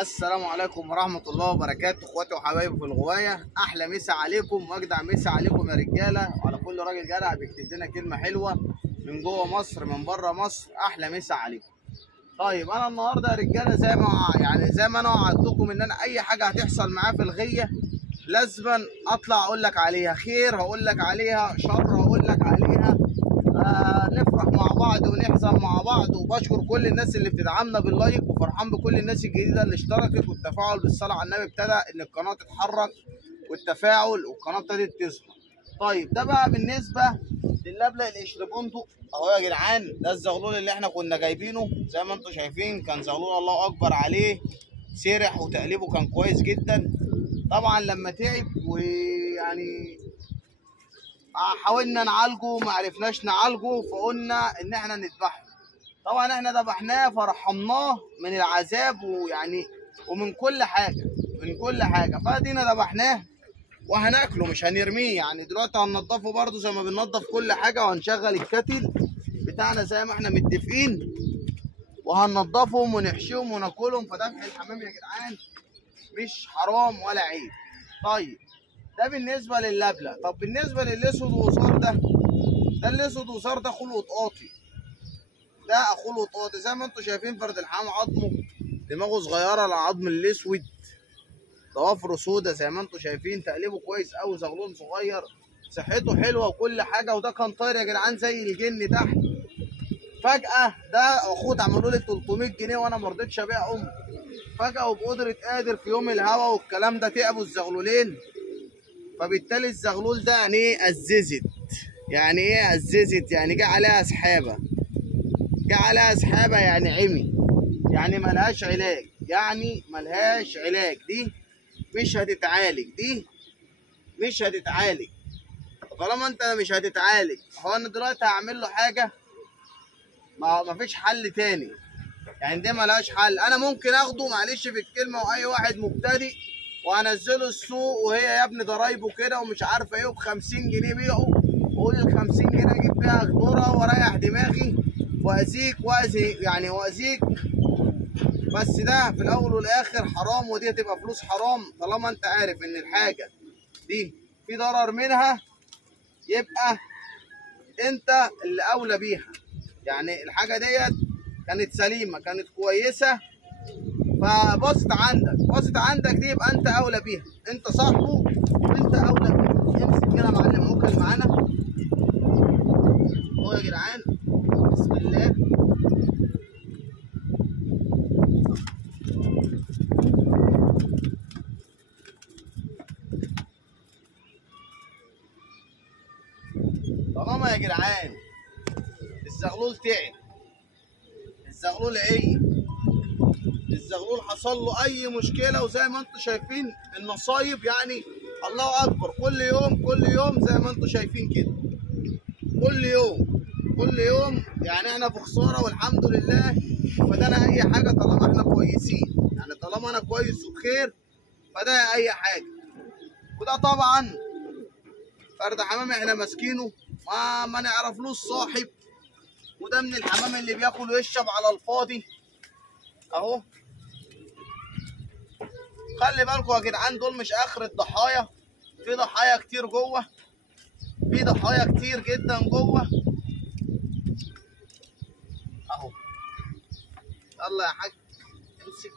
السلام عليكم ورحمة الله وبركاته، اخواتي وحبايبي في الغواية. احلى مسا عليكم واجدع مسا عليكم يا رجالة، وعلى كل راجل جدع بيكتب لنا كلمة حلوة من جوه مصر من بره مصر. احلى مسا عليكم. طيب انا النهارده يا رجالة زي ما انا وعدتكم ان انا اي حاجة هتحصل معايا في الغية لازما اطلع اقول لك عليها، خير هقول لك عليها، شر هقول لك عليها. نفرح مع بعض ونحزن مع بعض. وبشكر كل الناس اللي بتدعمنا باللايك، وفرحان بكل الناس الجديده اللي اشتركت، والتفاعل بالصلاه على النبي ابتدى ان القناه تتحرك والتفاعل والقناه ابتدت تظهر. طيب ده بقى بالنسبه للبلق الاشربونتو اهو يا جدعان. ده الزغلول اللي احنا كنا جايبينه زي ما انتم شايفين، كان زغلول الله اكبر عليه، سرح وتقليبه كان كويس جدا. طبعا لما تعب ويعني حاولنا نعالجه ما عرفناش نعالجه، فقلنا ان احنا نذبحه. طبعا احنا ذبحناه فرحمناه من العذاب ويعني ومن كل حاجه فادينا ذبحناه وهناكله مش هنرميه. يعني دلوقتي هننضفه برده زي ما بننضف كل حاجه، وهنشغل الكتل بتاعنا زي ما احنا متفقين، وهننضفهم ونحشيهم وناكلهم. فذبح الحمام يا جدعان مش حرام ولا عيب. طيب ده بالنسبه لللبلة. طب بالنسبه للاسود وصار ده الاسود وصار ده اخوه القطاطي. ده اخوه القطاطي زي ما انتم شايفين. فرد الحمام عظمه دماغه صغيره العظم الاسود، ضوافره سودا زي ما انتم شايفين، تقليبه كويس قوي، زغلول صغير، صحته حلوه وكل حاجه. وده كان طاير يا جدعان زي الجن تحت. فجاه ده اخوه عملوا لي 300 جنيه وانا ما رضيتش ابيعهم. فجاه وبقدره قادر في يوم الهوا والكلام ده تعبوا الزغلولين. فبالتالي الزغلول ده يعني ايه أززت. يعني ايه أززت؟ يعني جه عليها سحابه. جه عليها سحابه يعني عمي، يعني ملهاش علاج. دي مش هتتعالج. طالما انت مش هتتعالج، هو انا دلوقتي هعمل له حاجه؟ ما فيش حل تاني. يعني دي ملهاش حل. انا ممكن اخده معلش في الكلمه، واي واحد مبتدئ وانزله السوق وهي يا ابني ضرايبه كده ومش عارفه ايه، ب50 جنيه بيعه، واقول ال50 جنيه اجيب بيها خضره واريح دماغي واذيك. بس ده في الاول والاخر حرام، ودي هتبقى فلوس حرام. طالما انت عارف ان الحاجه دي في ضرر منها، يبقى انت اللي اولى بيها. يعني الحاجه ديت كانت سليمه، كانت كويسه، فباظت عندك دي، يبقى انت اولى بيها. انت صاحبه وانت اولى بيها. امسك كده يا معلم ممكن معانا اهو يا جدعان. بسم الله. طالما يا جدعان الزغلول تعب، الزغلول حصل له اي مشكله، وزي ما انتم شايفين المصايب يعني الله اكبر، كل يوم زي ما انتم شايفين كده، كل يوم يعني احنا في خساره والحمد لله. فده اي حاجه طالما احنا كويسين، يعني طالما انا كويس وبخير فده اي حاجه. وده طبعا فرد حمام احنا ماسكينه ما نعرفلوش صاحب، وده من الحمام اللي بياكل ويشرب على الفاضي اهو. خلي بالكم يا جدعان، دول مش اخر الضحايا، في ضحايا كتير جوه، في ضحايا كتير جدا جوه اهو. يلا يا حاج امسك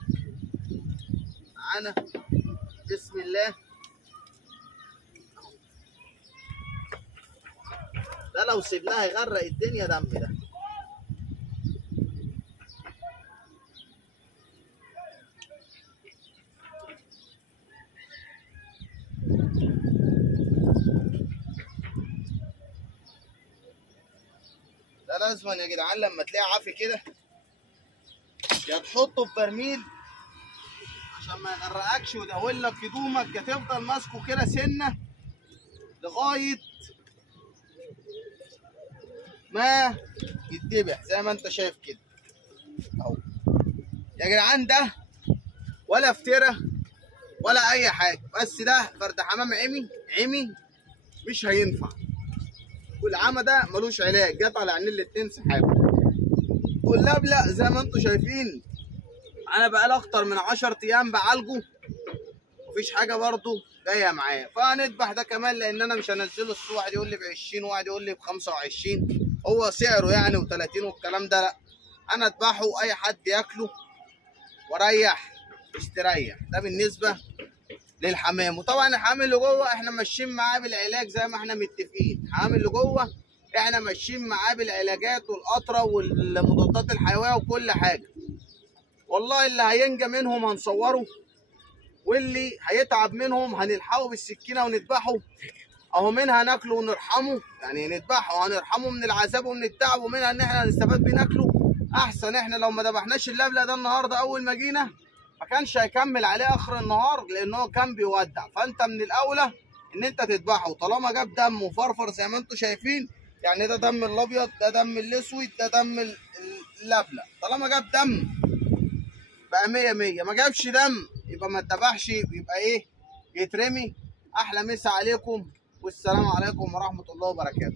معانا. بسم الله. ده لو سيبناه هيغرق الدنيا دم. ده لازما يا جدعان لما تلاقي عافي كده يا تحطه في برميل عشان ما يغرقكش ويدهول لك هدومك، يا تفضل ماسكه كده سنه لغايه ما يتذبح زي ما انت شايف كده اهو يا جدعان. ده ولا افترا ولا اي حاجه، بس ده فرد حمام عمي مش هينفع، والعمى ده ملوش علاج، جت على عينين الاتنين سحابه. واللبلق زي ما انتم شايفين انا بقالي اكتر من 10 ايام بعالجه، مفيش حاجه برضه جايه معايا. فهنذبح ده كمان، لان انا مش هنزله السوق واحد يقول لي ب 20 وواحد يقول لي ب 25 هو سعره يعني و30 والكلام ده، لا انا اذبحه اي حد ياكله واريح استريح. ده بالنسبه للحمام. وطبعا الحمام اللي جوه احنا ماشيين معاه بالعلاج زي ما احنا متفقين. الحمام اللي جوه احنا ماشيين معاه بالعلاجات والقطره والمضادات الحيويه وكل حاجه. والله اللي هينجى منهم هنصوره، واللي هيتعب منهم هنلحقه بالسكينه ونذبحه، اهو منها ناكله ونرحمه، يعني نذبحه وهنرحمه من العذاب ومن التعب، ومنها ان احنا هنستفاد بناكله احسن. احنا لو ما ذبحناش اللبلة ده النهارده اول ما جينا ما كانش هيكمل عليه اخر النهار، لان هو كان بيودع. فانت من الاولى ان انت تذبحه، طالما جاب دم وفرفر زي ما انتم شايفين، يعني ده دم الابيض، ده دم الاسود، ده دم اللبلة. طالما جاب دم بقى 100 100، ما جابش دم يبقى ما اتذبحش، يبقى ايه؟ يترمي. احلى مسا عليكم، والسلام عليكم ورحمه الله وبركاته.